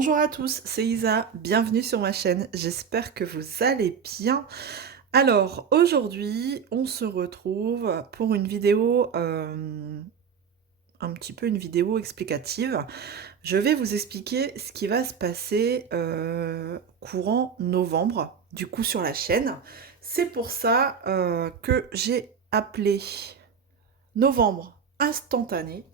Bonjour à tous, c'est Isa, bienvenue sur ma chaîne, j'espère que vous allez bien. Alors aujourd'hui, on se retrouve pour une vidéo, un petit peu une vidéo explicative. Je vais vous expliquer ce qui va se passer courant novembre, du coup sur la chaîne. C'est pour ça que j'ai appelé novembre instantané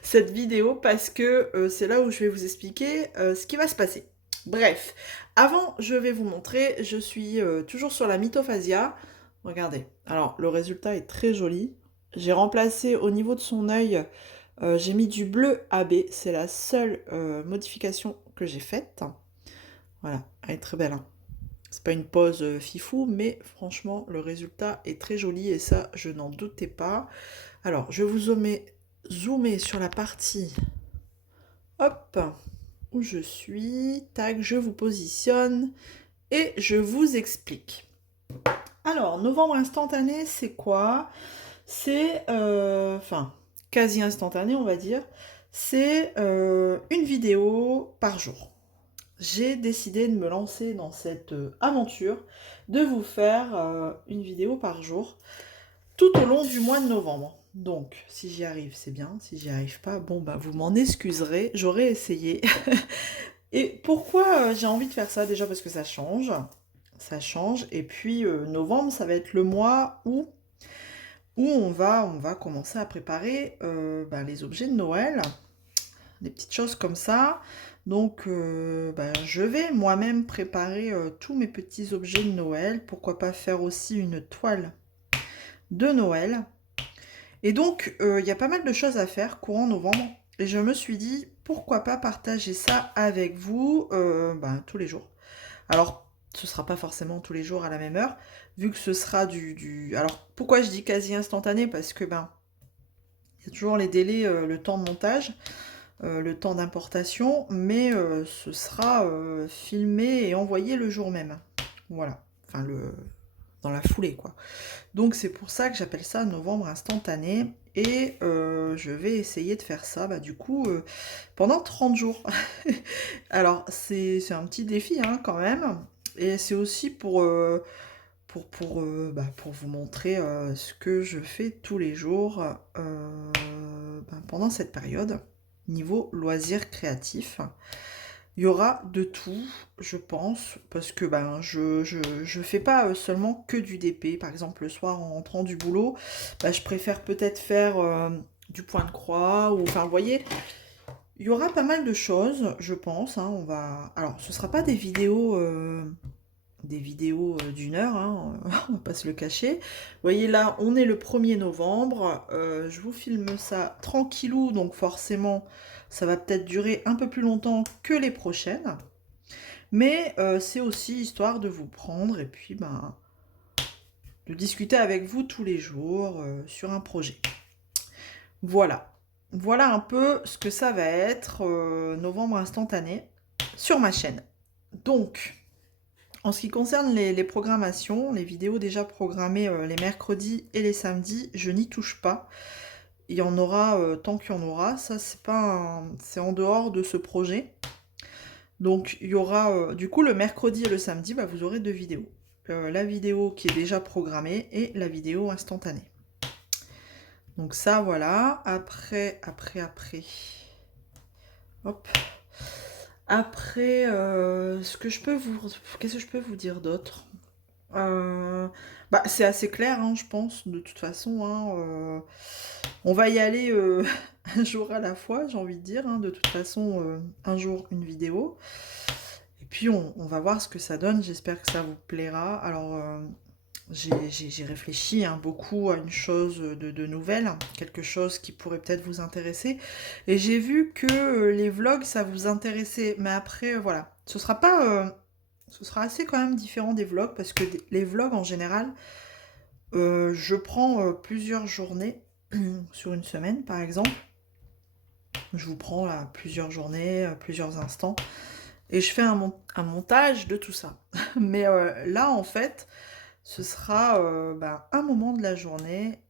cette vidéo parce que c'est là où je vais vous expliquer ce qui va se passer. Bref, avant je vais vous montrer, je suis toujours sur la Mythophasia. Regardez, alors le résultat est très joli. J'ai remplacé au niveau de son œil, j'ai mis du bleu AB, c'est la seule modification que j'ai faite. Voilà, elle est très belle, hein. C'est pas une pose fifou, mais franchement, le résultat est très joli et ça, je n'en doutais pas. Alors, je vous zoomer sur la partie, hop, où je suis. Tac, je vous positionne et je vous explique. Alors, novembre instantané, c'est quoi? C'est, enfin, quasi instantané, on va dire. C'est une vidéo par jour. J'ai décidé de me lancer dans cette aventure, de vous faire une vidéo par jour, tout au long du mois de novembre. Donc, si j'y arrive, c'est bien. Si j'y arrive pas, bon, bah, vous m'en excuserez. J'aurais essayé. Et pourquoi j'ai envie de faire ça? Déjà parce que ça change. Ça change. Et puis, novembre, ça va être le mois où on va commencer à préparer bah, les objets de Noël. Des petites choses comme ça. Donc, bah, je vais moi-même préparer tous mes petits objets de Noël. Pourquoi pas faire aussi une toile de Noël. Et donc, il y a pas mal de choses à faire courant novembre. Et je me suis dit, pourquoi pas partager ça avec vous ben, tous les jours. Alors, ce sera pas forcément tous les jours à la même heure, vu que ce sera Alors, pourquoi je dis quasi instantané? Parce que, ben, il y a toujours les délais, le temps de montage, le temps d'importation, mais ce sera filmé et envoyé le jour même. Voilà. Enfin, dans la foulée, quoi. Donc c'est pour ça que j'appelle ça novembre instantané. Et je vais essayer de faire ça, bah, du coup, pendant 30 jours. Alors c'est un petit défi hein, quand même. Et c'est aussi pour vous montrer ce que je fais tous les jours bah, pendant cette période, niveau loisirs créatifs. Il y aura de tout, je pense, parce que ben, je fais pas seulement que du DP. Par exemple, le soir, en rentrant du boulot, ben, je préfère peut-être faire du point de croix, ou enfin, vous voyez, il y aura pas mal de choses, je pense. Hein, on va... Alors, ce sera pas des vidéos d'une heure, hein, on va pas se le cacher. Vous voyez là, on est le 1er novembre, je vous filme ça tranquillou, donc forcément, ça va peut-être durer un peu plus longtemps que les prochaines. Mais c'est aussi histoire de vous prendre et puis ben, de discuter avec vous tous les jours sur un projet. Voilà. Voilà un peu ce que ça va être novembre instantané sur ma chaîne. Donc, en ce qui concerne les programmations, les vidéos déjà programmées les mercredis et les samedis, je n'y touche pas. Il y en aura tant qu'il y en aura. Ça, c'est en dehors de ce projet. Donc il y aura du coup le mercredi et le samedi, bah, vous aurez deux vidéos. La vidéo qui est déjà programmée et la vidéo instantanée. Donc ça voilà. Après. Hop. Après, qu'est-ce que je peux vous dire d'autre? Bah, c'est assez clair, hein, je pense, de toute façon. Hein, on va y aller un jour à la fois, j'ai envie de dire. Hein, de toute façon, un jour, une vidéo. Et puis, on va voir ce que ça donne. J'espère que ça vous plaira. Alors, j'ai réfléchi hein, beaucoup à une chose de nouvelle, quelque chose qui pourrait peut-être vous intéresser. Et j'ai vu que les vlogs, ça vous intéressait. Mais après, voilà, ce sera pas... ce sera assez quand même différent des vlogs parce que les vlogs en général, je prends plusieurs journées sur une semaine par exemple. Je vous prends là, plusieurs journées, plusieurs instants et je fais un montage de tout ça. Mais là en fait, ce sera ben, un moment de la journée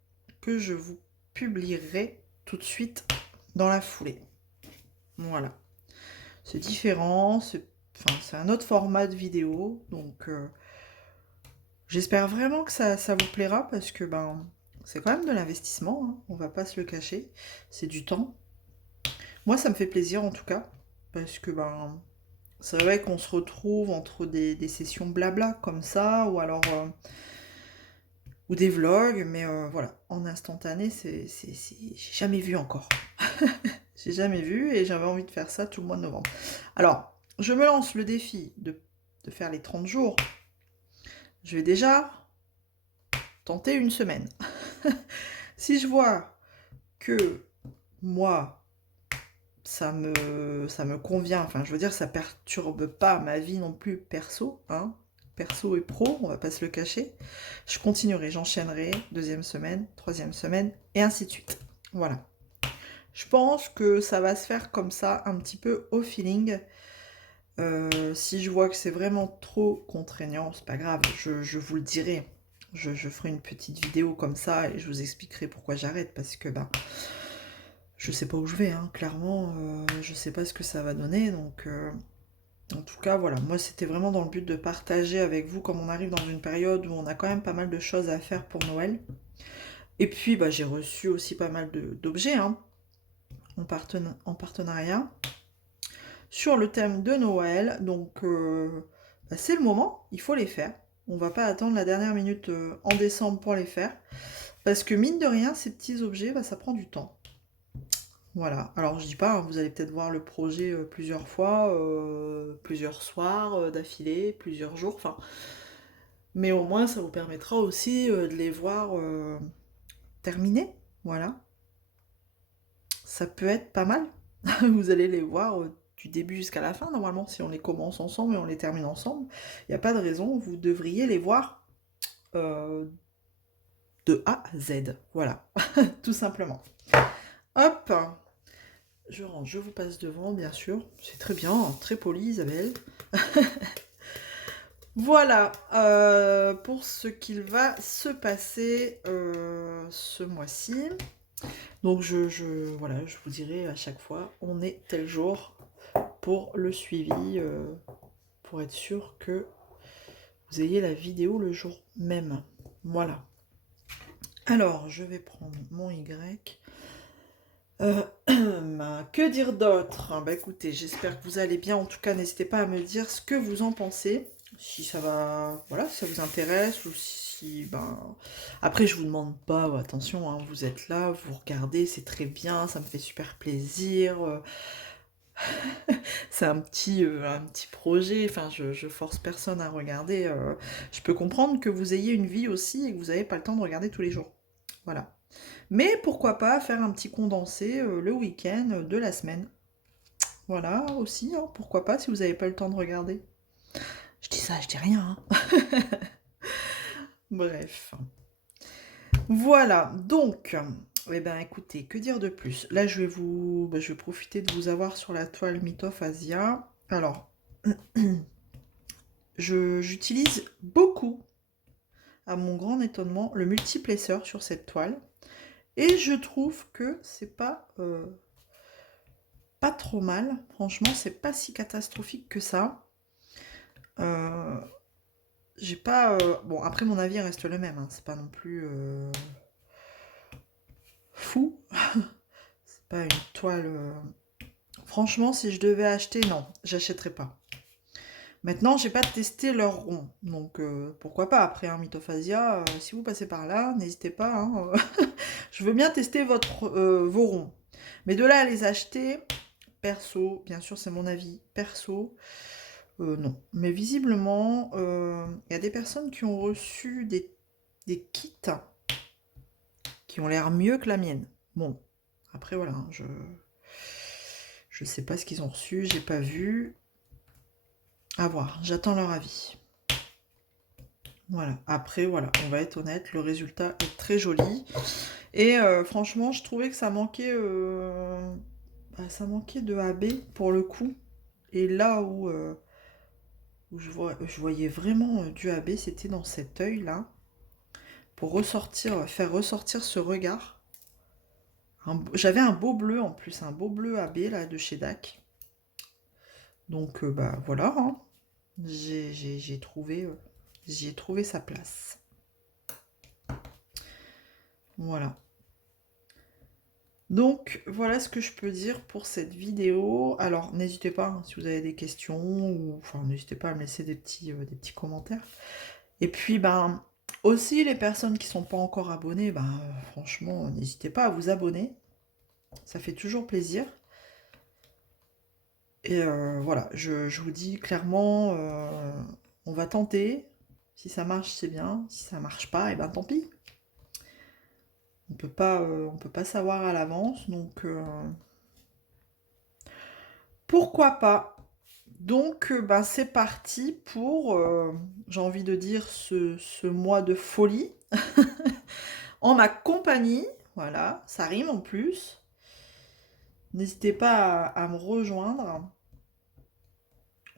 que je vous publierai tout de suite dans la foulée. Voilà. c'est différent, c'est un autre format de vidéo, donc j'espère vraiment que ça vous plaira, parce que ben, c'est quand même de l'investissement, hein, on va pas se le cacher, c'est du temps. Moi, ça me fait plaisir en tout cas, parce que ben, c'est vrai qu'on se retrouve entre des sessions blabla comme ça, ou alors ou des vlogs, mais voilà, en instantané, j'ai jamais vu encore. J'ai jamais vu et j'avais envie de faire ça tout le mois de novembre. Alors, je me lance le défi de faire les 30 jours. Je vais déjà tenter une semaine. Si je vois que moi, ça me convient, enfin je veux dire, ça perturbe pas ma vie non plus perso, hein, perso et pro, on va pas se le cacher, je continuerai, j'enchaînerai, deuxième semaine, troisième semaine, et ainsi de suite. Voilà. Je pense que ça va se faire comme ça, un petit peu au feeling. Si je vois que c'est vraiment trop contraignant, c'est pas grave, je vous le dirai. Je ferai une petite vidéo comme ça et je vous expliquerai pourquoi j'arrête, parce que ben, je sais pas où je vais, hein, clairement, je sais pas ce que ça va donner, donc en tout cas, voilà, moi c'était vraiment dans le but de partager avec vous, comme on arrive dans une période où on a quand même pas mal de choses à faire pour Noël. Et puis, bah, j'ai reçu aussi pas mal d'objets, hein, en partenariat sur le thème de Noël, donc bah, c'est le moment, il faut les faire. On va pas attendre la dernière minute en décembre pour les faire, parce que mine de rien, ces petits objets, bah, ça prend du temps. Voilà, alors je dis pas, hein, vous allez peut-être voir le projet plusieurs fois, plusieurs soirs d'affilée, plusieurs jours, enfin, mais au moins ça vous permettra aussi de les voir terminés, voilà. Ça peut être pas mal, vous allez les voir du début jusqu'à la fin, normalement, si on les commence ensemble et on les termine ensemble, il n'y a pas de raison, vous devriez les voir euh, de A à Z, voilà, tout simplement. Hop, je rentre, je vous passe devant, bien sûr. C'est très bien, très poli, Isabelle. Voilà, pour ce qu'il va se passer ce mois-ci. Donc voilà, je vous dirai à chaque fois, on est tel jour pour le suivi, pour être sûr que vous ayez la vidéo le jour même. Voilà. Alors, je vais prendre mon Y. Que dire d'autre? Bah écoutez, j'espère que vous allez bien. En tout cas, n'hésitez pas à me dire ce que vous en pensez. Si ça va, voilà, si ça vous intéresse, ou si, ben... Après, je vous demande pas, attention, hein, vous êtes là, vous regardez, c'est très bien, ça me fait super plaisir. C'est un petit projet, enfin, je force personne à regarder. Je peux comprendre que vous ayez une vie aussi et que vous n'avez pas le temps de regarder tous les jours. Voilà. Mais pourquoi pas faire un petit condensé le week-end de la semaine. Voilà, aussi, hein, pourquoi pas si vous n'avez pas le temps de regarder. Je dis ça, je dis rien, hein. Bref. Voilà, donc, eh ben, écoutez, que dire de plus? Là, je vais profiter de vous avoir sur la toile Myth of Asia. Alors, j'utilise beaucoup, à mon grand étonnement, le multiplaceur sur cette toile. Et je trouve que c'est pas trop mal. Franchement, c'est pas si catastrophique que ça. J'ai pas... Bon, après, mon avis reste le même. Hein. C'est pas non plus fou. C'est pas une toile... Franchement, si je devais acheter, non, j'achèterais pas. Maintenant, j'ai pas testé leur rond. Donc, pourquoi pas. Après, un Mythophasia, si vous passez par là, n'hésitez pas. Hein, je veux bien tester vos ronds. Mais de là à les acheter, perso, bien sûr, c'est mon avis perso, non. Mais visiblement, il y a des personnes qui ont reçu des kits qui ont l'air mieux que la mienne. Bon, après, voilà, hein, je sais pas ce qu'ils ont reçu, j'ai pas vu. À voir, j'attends leur avis. Voilà, après, voilà, on va être honnête, le résultat est très joli. Et franchement, je trouvais que ça manquait de AB pour le coup. Et là où je voyais vraiment du AB, c'était dans cet œil-là. Pour faire ressortir ce regard. J'avais un beau bleu en plus, un beau bleu AB là, de chez DAC. Donc, bah, voilà, hein. J'ai trouvé, j'y ai trouvé sa place. Voilà. Donc, voilà ce que je peux dire pour cette vidéo. Alors, n'hésitez pas, hein, si vous avez des questions, ou enfin, n'hésitez pas à me laisser des petits commentaires. Et puis, ben, aussi, les personnes qui sont pas encore abonnées, ben, franchement, n'hésitez pas à vous abonner. Ça fait toujours plaisir. Et voilà, je vous dis clairement, on va tenter. Si ça marche, c'est bien. Si ça marche pas, et ben tant pis. On peut pas savoir à l'avance, donc pourquoi pas. Donc, ben, c'est parti pour, j'ai envie de dire, ce mois de folie en ma compagnie. Voilà, ça rime en plus. N'hésitez pas à me rejoindre.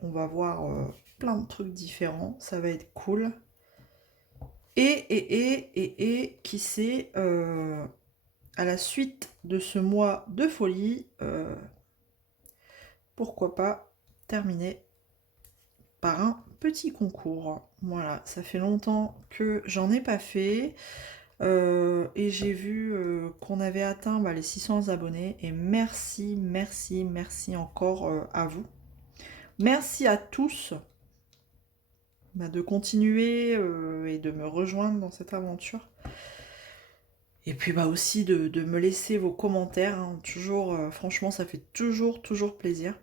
On va voir plein de trucs différents. Ça va être cool. Et qui sait, à la suite de ce mois de folie, pourquoi pas terminer par un petit concours. Voilà, ça fait longtemps que j'en ai pas fait. Et j'ai vu qu'on avait atteint les 600 abonnés. Et merci, merci, merci encore à vous. Merci à tous de continuer et de me rejoindre dans cette aventure. Et puis bah aussi de me laisser vos commentaires, hein. Toujours, franchement, ça fait toujours plaisir.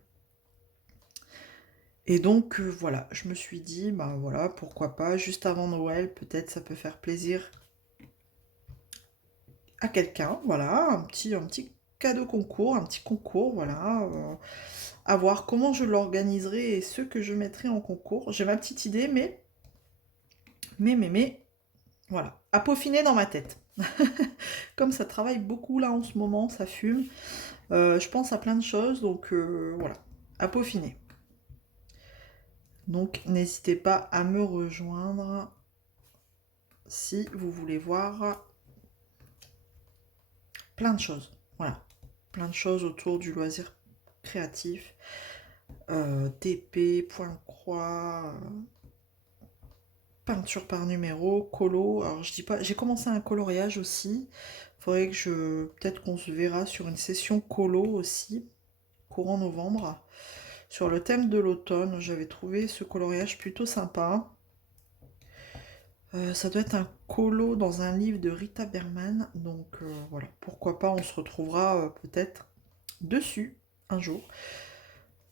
Et donc voilà, je me suis dit, bah voilà, pourquoi pas, juste avant Noël, peut-être ça peut faire plaisir à quelqu'un, voilà, un petit cadeau concours, un petit concours, voilà, à voir comment je l'organiserai et ce que je mettrai en concours. J'ai ma petite idée, mais, voilà, à peaufiner dans ma tête. Comme ça travaille beaucoup là en ce moment, ça fume. Je pense à plein de choses, donc voilà, à peaufiner. Donc n'hésitez pas à me rejoindre si vous voulez voir plein de choses. Voilà, plein de choses autour du loisir créatif. TP, point croix, peinture par numéro, colo. Alors je dis pas, j'ai commencé un coloriage aussi. Faudrait que peut-être qu'on se verra sur une session colo aussi, courant novembre. Sur le thème de l'automne, j'avais trouvé ce coloriage plutôt sympa. Ça doit être un colo dans un livre de Rita Berman. Donc voilà, pourquoi pas, on se retrouvera peut-être dessus un jour.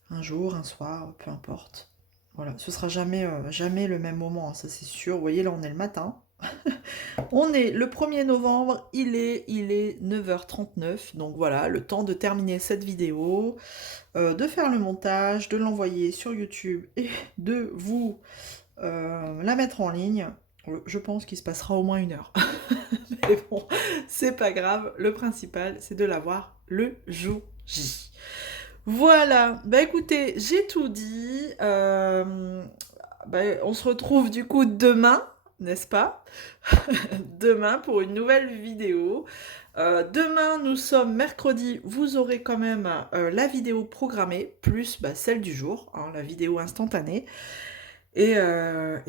Un jour, un soir, peu importe. Voilà, ce sera jamais, jamais le même moment, hein, ça c'est sûr. Vous voyez, là on est le matin. On est le 1er novembre, il est 9h39. Donc voilà, le temps de terminer cette vidéo, de faire le montage, de l'envoyer sur YouTube et de vous la mettre en ligne. Je pense qu'il se passera au moins 1 heure. Mais bon, c'est pas grave. Le principal, c'est de l'avoir le jour J. Voilà, bah écoutez, j'ai tout dit. Bah, on se retrouve du coup demain, n'est-ce pas? Demain pour une nouvelle vidéo. Demain, nous sommes mercredi, vous aurez quand même la vidéo programmée, plus bah, celle du jour, hein, la vidéo instantanée. Et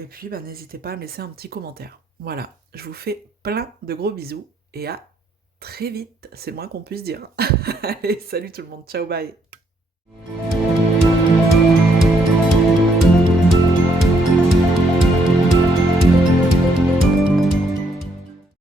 puis, bah, n'hésitez pas à me laisser un petit commentaire. Voilà, je vous fais plein de gros bisous et à très vite, c'est le moins qu'on puisse dire. Allez, salut tout le monde, ciao, bye.